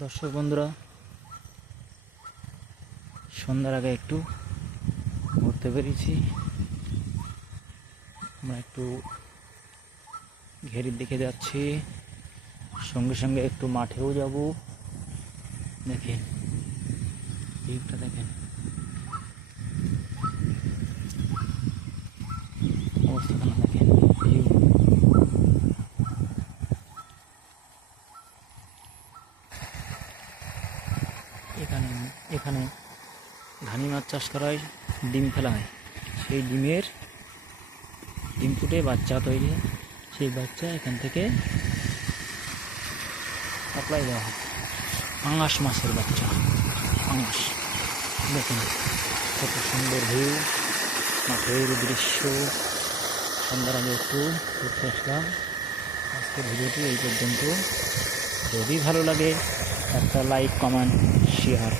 দর্শক বন্ধুরা, সন্ধ্যার আগে একটু ঘুরতে বেরিয়েছি। আমরা একটু ঘেরির দিকে যাচ্ছি, সঙ্গে সঙ্গে একটু মাঠেও যাব। দেখেন ভিউটা, দেখেন অবস্থাখানা, দেখেন ভিউ। এখানে ঘানি মাছ চাষ করা হয়, ডিম ফেলা হয়। সেই ডিম ফুটে বাচ্চা তৈরি হয়। সেই বাচ্চা এখান থেকে সাপ্লাই দেওয়া হয়। পাঙাশ মাছের বাচ্চা, পাঙাশ। দেখেন কত সুন্দর ভিউ, মাঠের দৃশ্য। সন্ধ্যার আগে একটু ঘুরতে আসলাম। আজকের ভিডিওটি এই পর্যন্ত। যদি ভালো লাগে একটা লাইক, কমেন্ট, শেয়ার